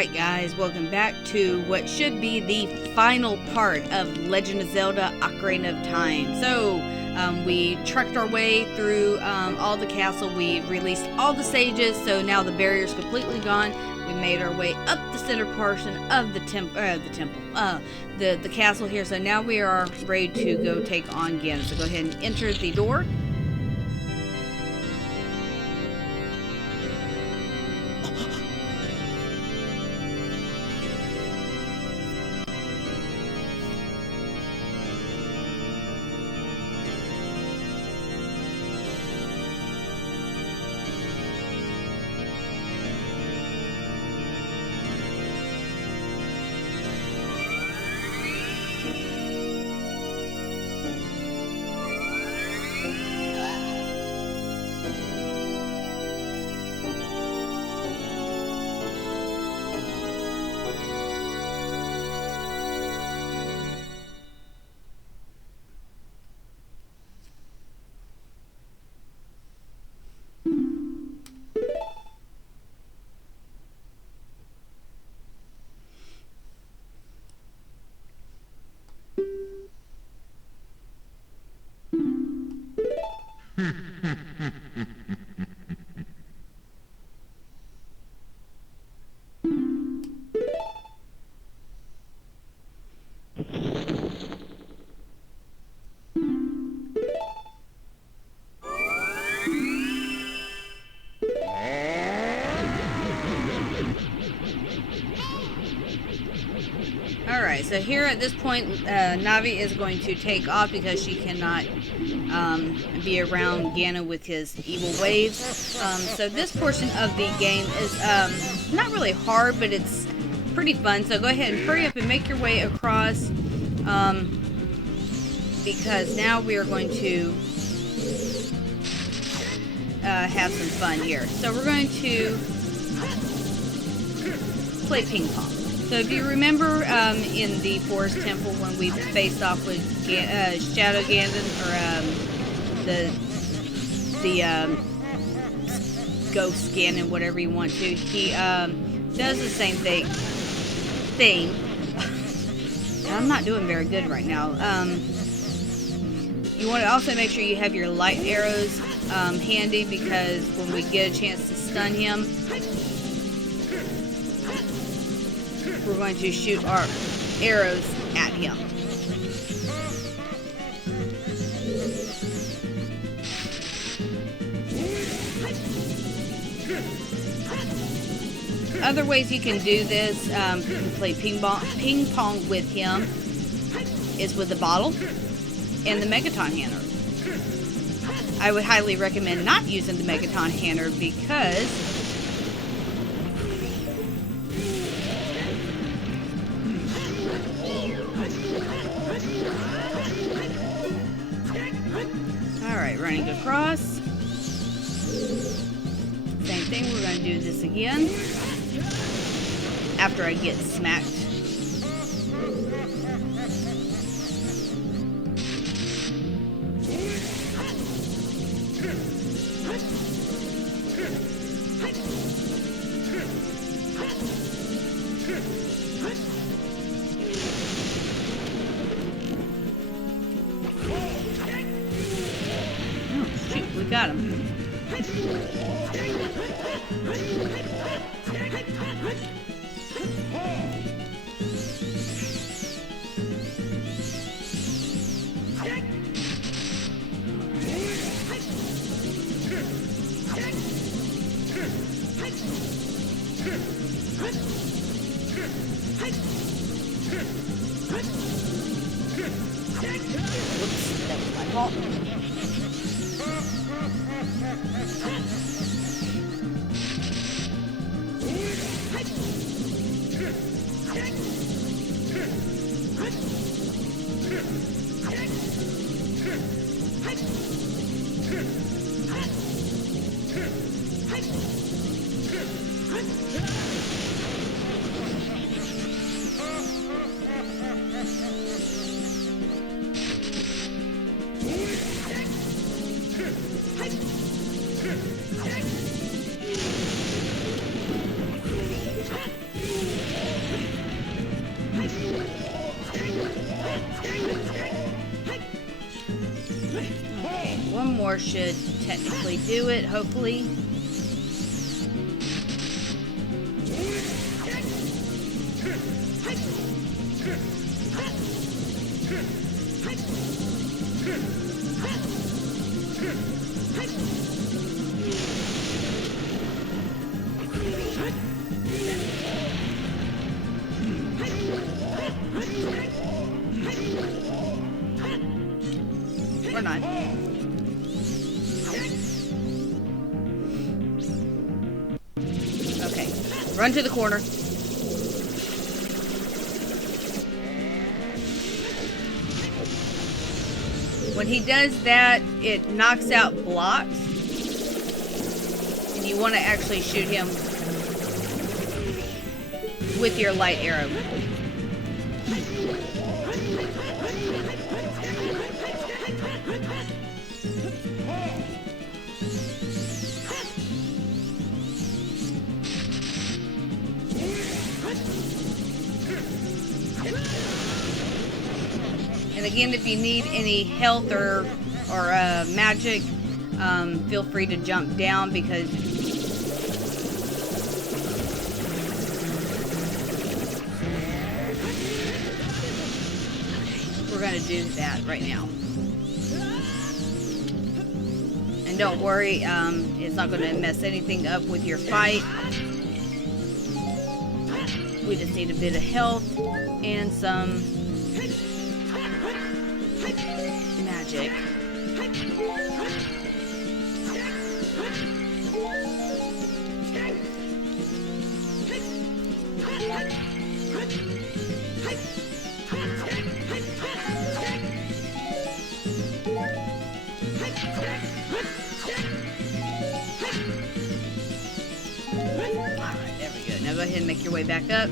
Alright guys, welcome back to what should be the final part of Legend of Zelda Ocarina of Time. So, we trekked our way through all the castle, we released all the sages, so now the barrier's completely gone. We made our way up the center portion of the castle here, so now we are ready to go take on Ganon. So go ahead and enter the door. Alright, so here at this point, Navi is going to take off because she cannot be around Ganon with his evil waves. So this portion of the game is not really hard, but it's pretty fun. So go ahead and hurry up and make your way across, because now we are going to have some fun here. So we're going to play ping pong. So if you remember in the Forest Temple when we faced off with Shadow Ganon, or the Ghost Ganon, whatever you want to, he does the same thing. And I'm not doing very good right now. You want to also make sure you have your light arrows handy, because when we get a chance to stun him, we're going to shoot our arrows at him. Other ways you can do this, you can play ping pong with him, is with the bottle and the Megaton Hammer. I would highly recommend not using the Megaton Hammer because running across. Same thing, we're going to do this again after I get smacked. Got him. Whoops, that was my fault. one more should technically do it, hopefully. Or not. Okay. Run to the corner. When he does that, it knocks out blocks. And you want to actually shoot him with your light arrow. And again, if you need any health or magic, feel free to jump down because we're going to do that right now. And don't worry, it's not going to mess anything up with your fight. We just need a bit of health and some magic. Alright, there we go. Now go ahead and make your way back up.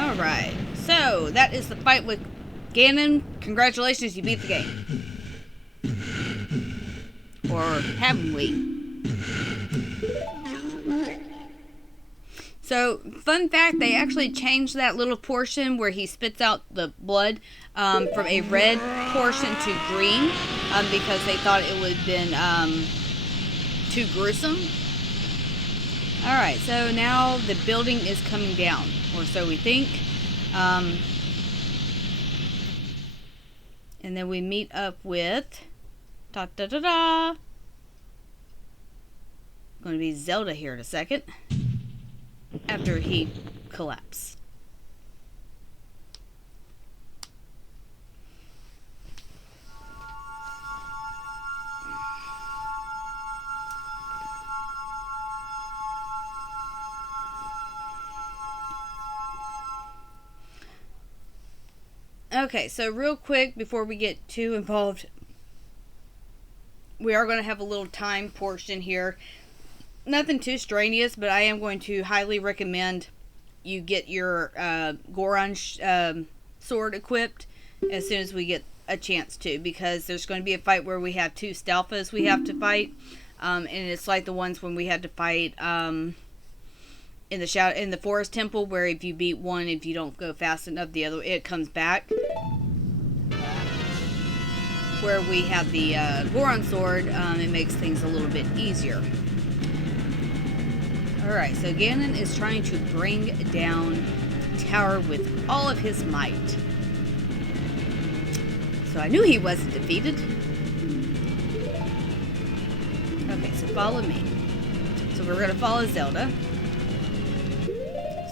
Alright, so that is the fight with Ganon. Congratulations, you beat the game. Or haven't we? So, fun fact, they actually changed that little portion where he spits out the blood from a red portion to green because they thought it would have been too gruesome. Alright, so now the building is coming down, or so we think. And then we meet up with going to be Zelda here in a second after he collapsed. Okay, so real quick before we get too involved, we are going to have a little time portion here. Nothing too strenuous, but I am going to highly recommend you get your Goron sword equipped as soon as we get a chance to, because there's going to be a fight where we have two Stalfas we have to fight, and it's like the ones when we had to fight in the forest temple, where if you beat one, if you don't go fast enough, the other it comes back. Where we have the Goron sword, it makes things a little bit easier. Alright, so Ganon is trying to bring down the tower with all of his might. So I knew he wasn't defeated. Okay, so follow me. So we're going to follow Zelda.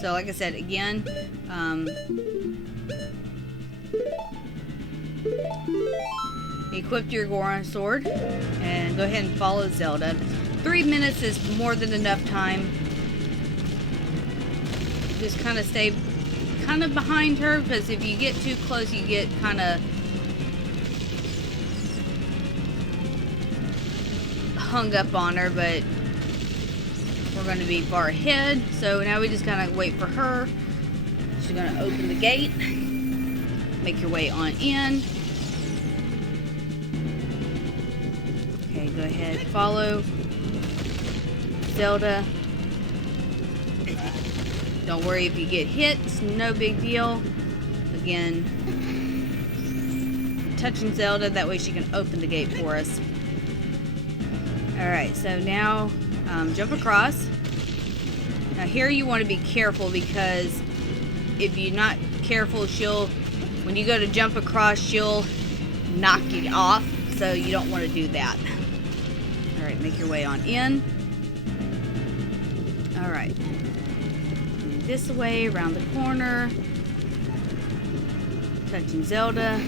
So like I said, again, equip your Goron sword and go ahead and follow Zelda. 3 minutes is more than enough time. Just kind of stay kind of behind her, because if you get too close, you get kind of hung up on her, but we're going to be far ahead. So now we just kind of wait for her. She's going to open the gate. Make your way on in. Okay, go ahead, follow Zelda. Don't worry if you get hit, it's no big deal. Again, touching Zelda, that way she can open the gate for us. Alright, so now jump across. Now here you want to be careful, because if you're not careful, when you go to jump across, she'll knock you off, so you don't want to do that. Alright, make your way on in. Alright. This way, around the corner. Touching Zelda.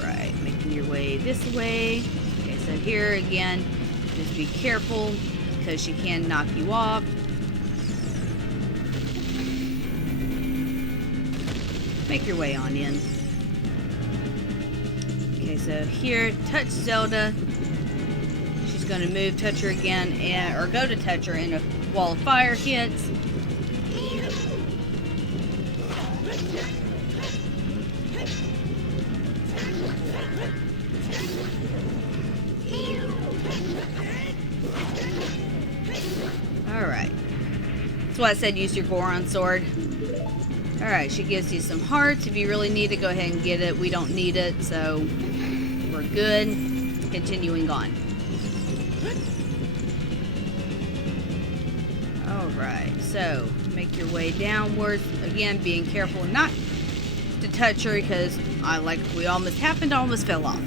Alright, making your way this way. Okay, so here again, just be careful, because she can knock you off. Make your way on in. Okay, so here, touch Zelda. She's going to move, touch her again, or go to touch her, and a wall of fire hits. Alright. That's why I said use your Goron sword. Alright, she gives you some hearts. If you really need it, go ahead and get it. We don't need it, so we're good. Continuing on. Alright, so make your way downwards. Again, being careful not to touch her, because we almost happened, almost fell off.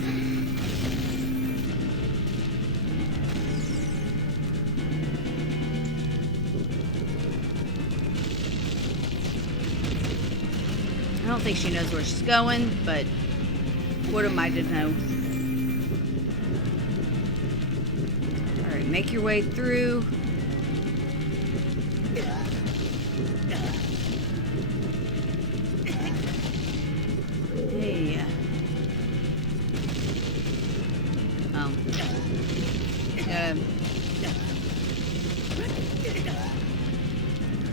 I don't think she knows where she's going, but what am I to know? Alright, make your way through. Hey.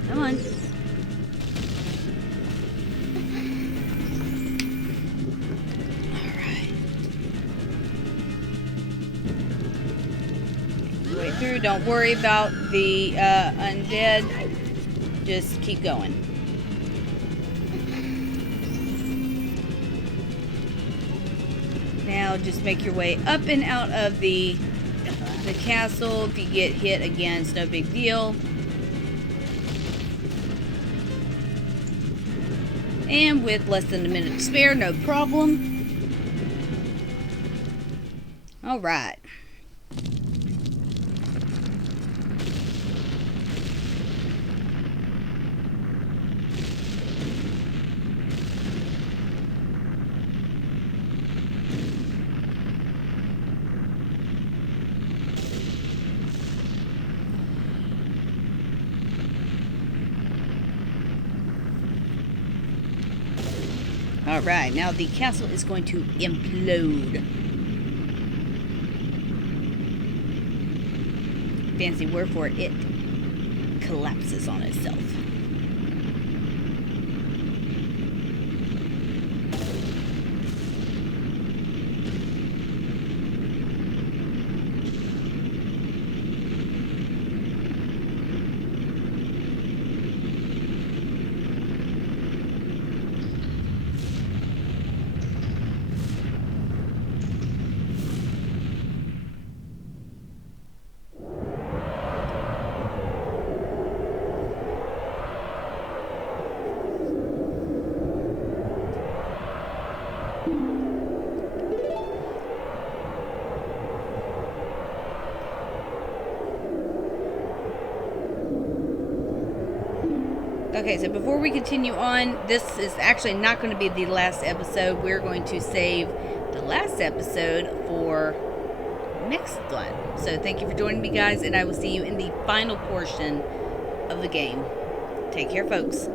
Come on. Through. Don't worry about the undead. Just keep going. Now just make your way up and out of the castle. If you get hit again, it's no big deal. And with less than a minute to spare, no problem. Alright. Alright, now the castle is going to implode. Fancy word for it. It collapses on itself. Okay, so before we continue on, this is actually not going to be the last episode. We're going to save the last episode for next one. So thank you for joining me, guys, and I will see you in the final portion of the game. Take care, folks.